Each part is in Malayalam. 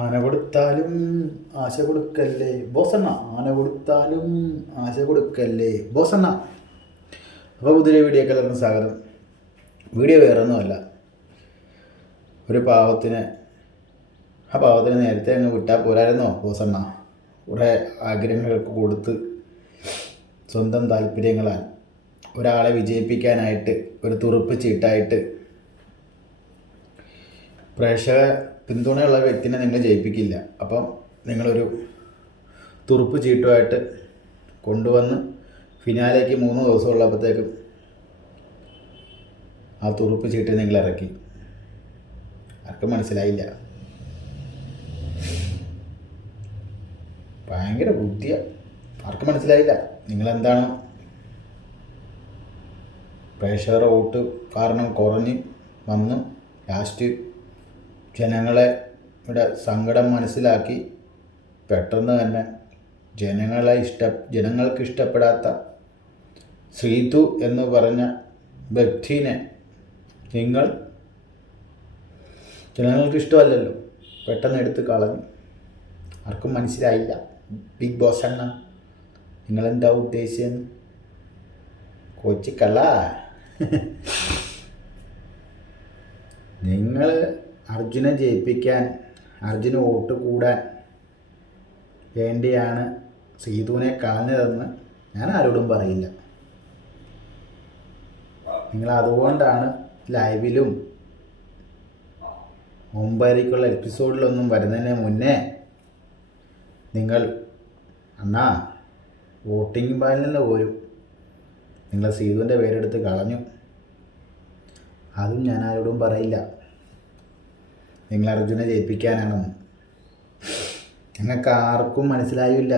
ആന കൊടുത്താലും ആശ കൊടുക്കല്ലേ ബോസണ്ണ. ആന കൊടുത്താലും ആശ കൊടുക്കല്ലേ ബോസണ്ണ. അപ്പോൾ പുതിയ വീഡിയോക്ക് എല്ലാവർക്കും സ്വാഗതം. വീഡിയോ വേറൊന്നുമല്ല, ഒരു പാവത്തിന് നേരത്തെ അങ്ങ് വിട്ടാൽ പോരായിരുന്നോ ബോസണ്ണ? കുറേ ആഗ്രഹങ്ങൾക്ക് കൊടുത്ത് സ്വന്തം താല്പര്യങ്ങളാൽ ഒരാളെ വിജയിപ്പിക്കാനായിട്ട് ഒരു തുറുപ്പ് ചീട്ടായിട്ട് പ്രേക്ഷക പിന്തുണയുള്ള വ്യക്തിനെ നിങ്ങൾ ജയിപ്പിക്കില്ല. അപ്പം നിങ്ങളൊരു തുറുപ്പ് ചീട്ടുമായിട്ട് കൊണ്ടുവന്ന് ഫിനാലേക്ക് 3 ദിവസം ഉള്ളപ്പോഴത്തേക്കും ആ തുറുപ്പ് ചീട്ട് നിങ്ങൾ ഇറക്കി. ആർക്കും മനസ്സിലായില്ല. ഭയങ്കര ബുദ്ധിയാണ്. ആർക്കും മനസ്സിലായില്ല നിങ്ങളെന്താണ്. പ്രേക്ഷകരുടെ വോട്ട് കാരണം കുറഞ്ഞ് വന്ന് ലാസ്റ്റ് ജനങ്ങളുടെ സങ്കടം മനസ്സിലാക്കി പെട്ടെന്ന് തന്നെ ജനങ്ങൾക്ക് ഇഷ്ടപ്പെടാത്ത ശ്രീതു എന്ന് പറഞ്ഞ വ്യക്തിനെ നിങ്ങൾ ജനങ്ങൾക്ക് ഇഷ്ടമല്ലല്ലോ, പെട്ടെന്ന് എടുത്ത് കളഞ്ഞു. ആർക്കും മനസ്സിലായില്ല. ബിഗ് ബോസ് അണ്ണ നിങ്ങളെന്താ ഉദ്ദേശിച്ചെന്ന് കൊച്ചിക്കള്ള. നിങ്ങൾ അർജുനെ ജയിപ്പിക്കാൻ, അർജുന് വോട്ട് കൂടാൻ വേണ്ടിയാണ് സീതുവിനെ കളഞ്ഞതെന്ന് ഞാൻ ആരോടും പറയില്ല. നിങ്ങൾ അതുകൊണ്ടാണ് ലൈവിലും 9:30 എപ്പിസോഡിലൊന്നും വരുന്നതിന് മുന്നേ നിങ്ങൾ അണ്ണാ വോട്ടിംഗ് ബാനിൽ നിന്ന് പോരും നിങ്ങൾ സീതുവിൻ്റെ പേരെടുത്ത് കളഞ്ഞു. അതും ഞാൻ ആരോടും പറയില്ല നിങ്ങൾ അർജുനെ ജയിപ്പിക്കാനാണെന്ന്. ഞങ്ങൾക്ക് ആർക്കും മനസ്സിലായില്ല.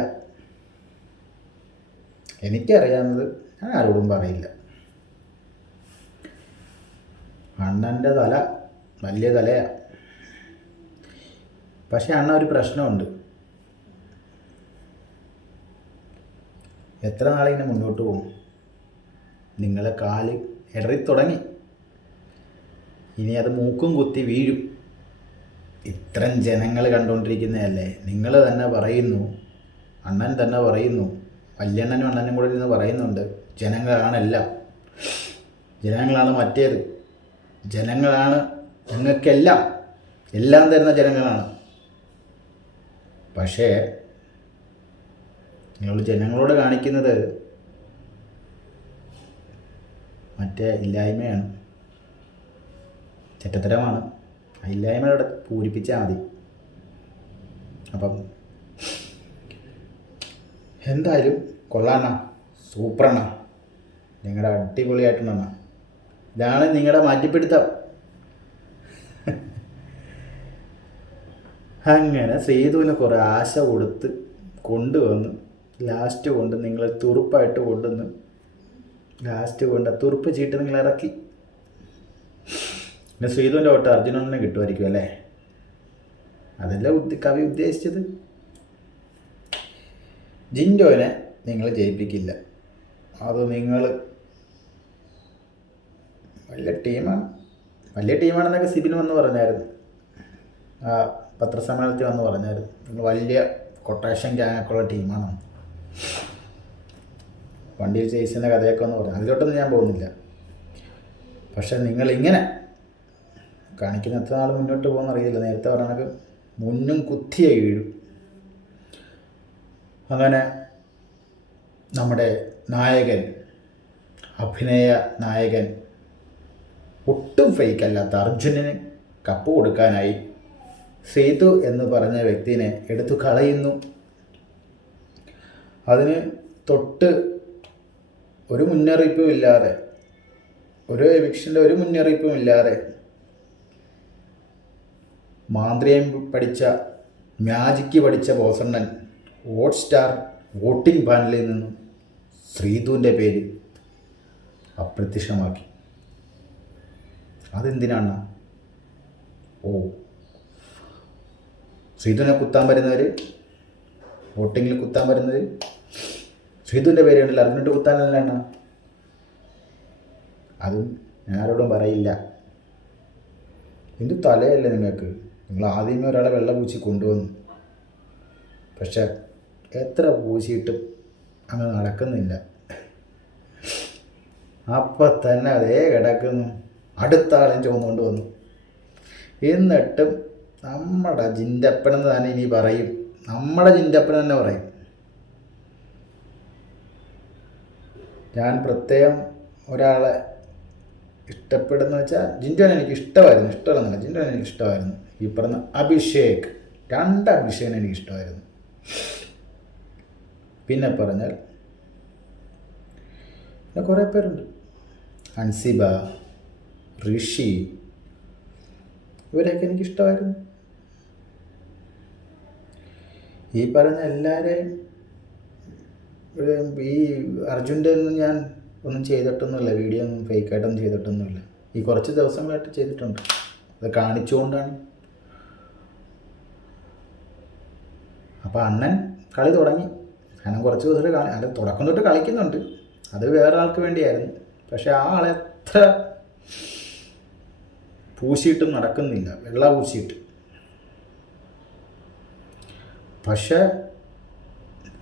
എനിക്കറിയാവുന്നത് ഞാൻ ആരോടും പറയില്ല. അണ്ണൻ്റെ തല വലിയ തലയാണ്. പക്ഷെ അണ്ണ ഒരു പ്രശ്നമുണ്ട്. എത്ര നാളിങ്ങനെ മുന്നോട്ട് പോകും? നിങ്ങളെ കാല് ഇടറി തുടങ്ങി. ഇനി അത് മൂക്കും കുത്തി വീഴും. ഇത്രയും ജനങ്ങൾ കണ്ടുകൊണ്ടിരിക്കുന്നതല്ലേ. നിങ്ങൾ തന്നെ പറയുന്നു, അണ്ണൻ തന്നെ പറയുന്നു, വല്യണ്ണനും അണ്ണനും കൂടെ ഇരുന്ന് പറയുന്നുണ്ട്, ജനങ്ങളാണെല്ലാം, ജനങ്ങളാണ് മറ്റേത്, ജനങ്ങളാണ് ഞങ്ങൾക്കെല്ലാം, എല്ലാം തരുന്ന ജനങ്ങളാണ്. പക്ഷേ നിങ്ങൾ ജനങ്ങളോട് കാണിക്കുന്നത് മറ്റേ ഇല്ലായ്മയാണ്, ചെറ്റത്തരമാണ്. ആ ഇല്ലായ്മയോടെ പൂരിപ്പിച്ചാൽ മതി. അപ്പം എന്തായാലും കൊള്ളാണ്ണ, സൂപ്പറണ്ണ, നിങ്ങളുടെ അടിപൊളിയായിട്ടുണ്ടെണ്ണ. ഇതാണ് നിങ്ങളുടെ മാറ്റിപ്പിടുത്തം. അങ്ങനെ സേതുവിന് കുറേ ആശ കൊടുത്ത് കൊണ്ടുവന്ന് ലാസ്റ്റ് കൊണ്ട് നിങ്ങൾ തുറുപ്പായിട്ട് കൊണ്ടുവന്ന് ലാസ്റ്റ് കൊണ്ട് തുറുപ്പ് ചീട്ട് നിങ്ങൾ ഇറക്കി. പിന്നെ ശ്രീധുവിൻ്റെ വോട്ട് അർജുനനെ കിട്ടുമായിരിക്കും അല്ലേ? അതല്ല കവി ഉദ്ദേശിച്ചത്. ജിൻഡോനെ നിങ്ങൾ ജയിപ്പിക്കില്ല. അത് നിങ്ങൾ വലിയ ടീമാണെന്നൊക്കെ സിബിൻ വന്ന് പറഞ്ഞായിരുന്നു. ആ പത്രസമ്മേളനത്തിൽ വന്ന് പറഞ്ഞായിരുന്നു, നിങ്ങൾ വലിയ കൊട്ടേഷൻ ഗ്യാങ്ങൊക്കെ ഉള്ള ടീമാണ്. വണ്ടിയിൽ ചേസിൻ്റെ കഥയൊക്കെ ഒന്ന് പറഞ്ഞു. അതിലോട്ടൊന്നും ഞാൻ പോകുന്നില്ല. പക്ഷെ നിങ്ങളിങ്ങനെ കാണിക്കുന്ന എത്ര നാൾ മുന്നോട്ട് പോകുമെന്ന് അറിയില്ല. നേരത്തെ പറഞ്ഞാൽ മുന്നും കുത്തിയ വീഴും. അങ്ങനെ നമ്മുടെ നായകൻ, അഭിനയ നായകൻ, ഒട്ടും ഫേക്കല്ലാത്ത അർജുനന് കപ്പ് കൊടുക്കാനായി സേതു എന്ന് പറഞ്ഞ വ്യക്തിനെ എടുത്തു കളയുന്നു. അതിന് തൊട്ട് ഒരു മുന്നറിയിപ്പും ഇല്ലാതെ, ഒരു എവിക്ഷൻ്റെ ഒരു മുന്നറിയിപ്പും ഇല്ലാതെ മാന്ത്രികം പഠിച്ച, മാജിക്ക് പഠിച്ച ബോസണ്ണൻ ഹോട്ട്സ്റ്റാർ വോട്ടിംഗ് പാനലിൽ നിന്നും ശ്രീധുവിൻ്റെ പേര് അപ്രത്യക്ഷമാക്കി. അതെന്തിനാണ്? ശ്രീധുവിനെ കുത്താൻ വരുന്നവർ, വോട്ടിങ്ങിൽ കുത്താൻ വരുന്നവർ ശ്രീധുവിൻ്റെ പേരുണ്ടല്ലോ, അറിഞ്ഞിട്ട് കുത്താനല്ല എണ്ണ. അതും ഞാൻ ആരോടും പറയില്ല. എന്ത് തലയല്ലേ നിങ്ങൾക്ക്? നിങ്ങൾ ആദ്യമേ ഒരാളെ വെള്ള പൂശി കൊണ്ടുവന്നു, പക്ഷെ എത്ര പൂശിയിട്ടും അങ്ങ് നടക്കുന്നില്ല. അപ്പം തന്നെ അതേ കിടക്കുന്നു. അടുത്ത ആളെയും ചുമന്നുകൊണ്ട് വന്നു. എന്നിട്ടും നമ്മുടെ ജിൻ്റപ്പനെന്ന് തന്നെ ഇനി പറയും, നമ്മുടെ ജിൻ്റപ്പൻ തന്നെ പറയും. ഞാൻ പ്രത്യേകം ഒരാളെ ഇഷ്ടപ്പെടുന്ന വെച്ചാൽ ജിൻഡോനെ എനിക്ക് ഇഷ്ടമായിരുന്നു, ഇഷ്ടമല്ലെന്നല്ല, ജിൻഡോനെ എനിക്ക് ഇഷ്ടമായിരുന്നു. ഈ പറഞ്ഞ അഭിഷേക്, 2 അഭിഷേകിനെ എനിക്ക് ഇഷ്ടമായിരുന്നു. പിന്നെ പറഞ്ഞാൽ പിന്നെ കുറേ പേരുണ്ട്, അൻസിബ, ഋഷി, ഇവരെയൊക്കെ എനിക്കിഷ്ടമായിരുന്നു. ഈ പറഞ്ഞ എല്ലാവരെയും ഈ അർജുൻ്റെ ഒന്നും ഞാൻ ഒന്നും ചെയ്തിട്ടൊന്നുമില്ല, വീഡിയോ ഒന്നും ഫേക്കായിട്ടൊന്നും ചെയ്തിട്ടൊന്നുമില്ല. ഈ കുറച്ച് ദിവസങ്ങളായിട്ട് ചെയ്തിട്ടുണ്ട്, അത് കാണിച്ചുകൊണ്ടാണ്. അപ്പോൾ അണ്ണൻ കളി തുടങ്ങി. അണ്ണൻ കുറച്ച് ദിവസം അല്ല തുടക്കം തൊട്ട് കളിക്കുന്നുണ്ട്, അത് വേറെ ആൾക്ക് വേണ്ടിയായിരുന്നു. പക്ഷെ ആ ആളെ എത്ര പൂശിയിട്ടും നടക്കുന്നില്ല, വെള്ള പൂശിയിട്ട്. പക്ഷെ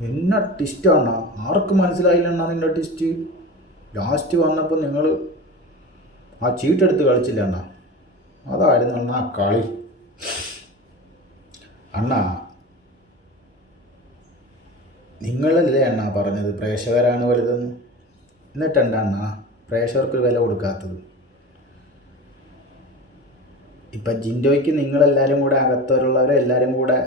നിന്ന ടിസ്റ്റാണ്, ആർക്കും മനസ്സിലായില്ലെന്നാ നിൻ്റെ ടിസ്റ്റ്. ലാസ്റ്റ് വന്നപ്പോൾ നിങ്ങൾ ആ ചീട്ടെടുത്ത് കളിച്ചില്ല അണ്ണാ, അതായിരുന്നു അണ്ണാ കളി. അണ്ണാ നിങ്ങളല്ലേ അണ്ണാ പറഞ്ഞത് പ്രേക്ഷകരാണ് വലുതെന്ന്, എന്നിട്ടെന്താ അണ്ണാ പ്രേക്ഷകർക്ക് വില കൊടുക്കാത്തത്? ഇപ്പം ജിൻഡോയ്ക്ക് നിങ്ങളെല്ലാവരും കൂടെ അകത്തുള്ളവരെല്ലാവരും കൂടെ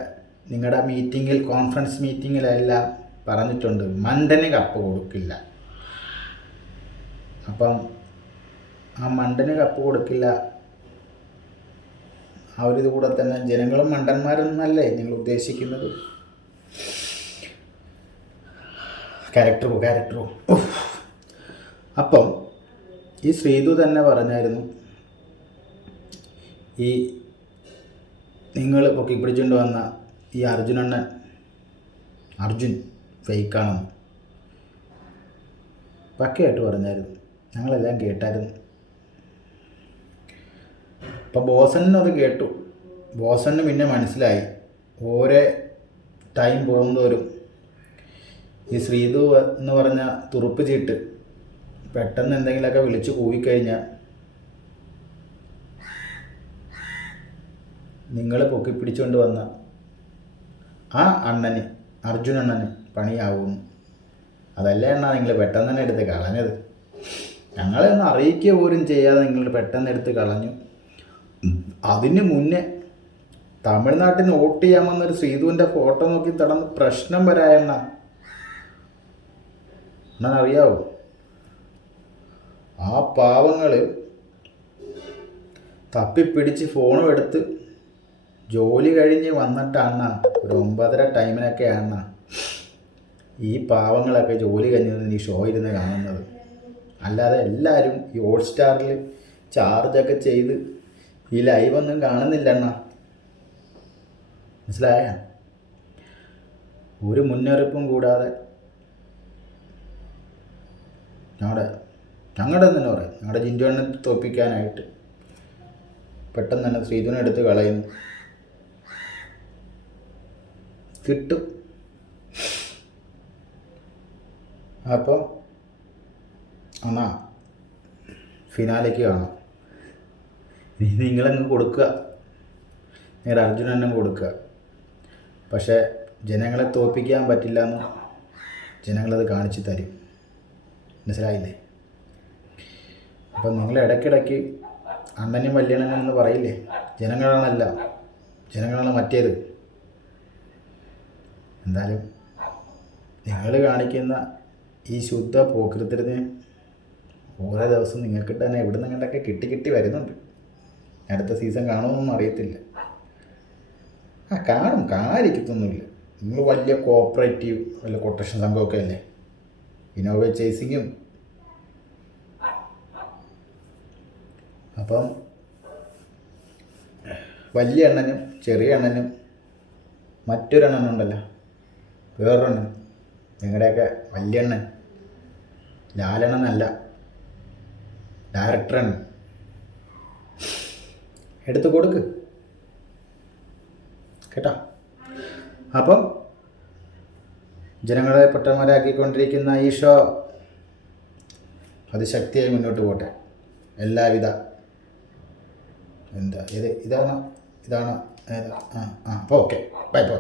നിങ്ങളുടെ മീറ്റിങ്ങിൽ, കോൺഫറൻസ് മീറ്റിങ്ങിലെല്ലാം പറഞ്ഞിട്ടുണ്ട് മണ്ടന് കപ്പ് കൊടുക്കില്ല. അപ്പം ആ മണ്ടന് കപ്പ് കൊടുക്കില്ല, ആ ഒരു ഇത് കൂടെ തന്നെ ജനങ്ങളും മണ്ടന്മാരെന്നല്ലേ നിങ്ങൾ ഉദ്ദേശിക്കുന്നത്? ക്യാരക്ടറോ അപ്പം ഈ ശ്രീതു തന്നെ പറഞ്ഞായിരുന്നു, ഈ നിങ്ങൾ പൊക്കി പിടിച്ചുകൊണ്ട് വന്ന ഈ അർജുൻ ഫേക്കാണെന്ന് പക്കയായിട്ട് പറഞ്ഞായിരുന്നു, ഞങ്ങളെല്ലാം കേട്ടായിരുന്നു. അപ്പം ബോസനും കേട്ടു. ബോസന് പിന്നെ മനസ്സിലായി, ഓരോ ടൈം പോകുന്നവരും ഈ ശ്രീതു എന്ന് പറഞ്ഞ തുറുപ്പ് ചീട്ട് പെട്ടെന്ന് എന്തെങ്കിലുമൊക്കെ വിളിച്ച് കൂവിക്കഴിഞ്ഞാൽ നിങ്ങൾ പൊക്കിപ്പിടിച്ചുകൊണ്ട് വന്ന ആ അർജുൻ അണ്ണന് പണിയാവുന്നു. അതല്ലേ അണ്ണാ നിങ്ങൾ പെട്ടെന്ന് തന്നെ എടുത്ത് കളഞ്ഞത്. ഞങ്ങളെ ഒന്ന് അറിയിക്കുക പോലും ചെയ്യാതെ നിങ്ങൾ പെട്ടെന്ന് എടുത്ത് കളഞ്ഞു. അതിന് മുന്നേ തമിഴ്നാട്ടിൽ നിന്ന് വോട്ട് ചെയ്യാമെന്നൊരു ശ്രീധുവിൻ്റെ ഫോട്ടോ നോക്കി തടന്ന് പ്രശ്നം വരായെണ്ണ അറിയാവോ? ആ പാവങ്ങൾ തപ്പിപ്പിടിച്ച് ഫോണും എടുത്ത് ജോലി കഴിഞ്ഞ് വന്നിട്ടാണ് ഒരു 9:30 ടൈമിനൊക്കെയാണ് ഈ പാവങ്ങളൊക്കെ ജോലി കഴിഞ്ഞ് ഈ ഷോ ഇരുന്ന് കാണുന്നത്. അല്ലാതെ എല്ലാവരും ഈ ഹോട്ട്സ്റ്റാറിൽ ചാർജൊക്കെ ചെയ്ത് ഈ ലൈവൊന്നും കാണുന്നില്ല അണ്ണാ, മനസ്സിലായ? ഒരു മുന്നറിയിപ്പും കൂടാതെ ഞങ്ങളുടെ തന്നെ പറയും, ഞങ്ങളുടെ ജിൻഡോനെ തോൽപ്പിക്കാനായിട്ട് പെട്ടെന്ന് തന്നെ ശ്രീധുവിനെ എടുത്ത് കളയുന്നു. കിട്ടും. അപ്പോൾ എന്നാ ഫിനാലേക്ക് കാണാം. നിങ്ങളങ്ങ് കൊടുക്കുക, നേരെ അർജുനനും കൊടുക്കുക. പക്ഷേ ജനങ്ങളെ തോൽപ്പിക്കാൻ പറ്റില്ല എന്ന് ജനങ്ങളത് കാണിച്ചു തരും, മനസ്സിലായില്ലേ? അപ്പം നിങ്ങൾ ഇടയ്ക്കിടയ്ക്ക് അണ്ണനും വല്യണ്ണനും എന്ന് പറയില്ലേ, ജനങ്ങളാണല്ല, ജനങ്ങളാണ് മറ്റേത്. എന്തായാലും നിങ്ങൾ കാണിക്കുന്ന ഈ ശുദ്ധ പോക്കൃത്തിന് ഓരോ ദിവസം നിങ്ങൾക്ക് തന്നെ എവിടെ നിന്ന് കണ്ടൊക്കെ കിട്ടി വരുന്നുണ്ട്. അടുത്ത സീസൺ കാണുമെന്നൊന്നും അറിയത്തില്ല. കാണാതിരിക്കത്തൊന്നുമില്ല. നിങ്ങൾ വലിയ കോപ്പറേറ്റീവ് വല്ല കൊട്ടേഷൻ സംഘമൊക്കെ അല്ലേ, ഇന്നോവേ ചേസിങ്ങും. അപ്പം വലിയ എണ്ണനും ചെറിയ എണ്ണനും മറ്റൊരെണ്ണനുണ്ടല്ലോ, വേറൊരെണ്ണൻ, നിങ്ങളുടെയൊക്കെ വലിയ എണ്ണൻ ലാലെണ്ണനല്ല, ഡയറക്ടറൻ എടുത്ത് കൊടുക്ക്. കേട്ടോ. അപ്പം ജനങ്ങളെ പൊട്ടന്മാരാക്കിക്കൊണ്ടിരിക്കുന്ന ഈ ഷോ അതിശക്തിയായി മുന്നോട്ട് പോട്ടെ. എല്ലാവിധ ഇതാണോ അപ്പോൾ ഓക്കെ, ബൈ ബൈ.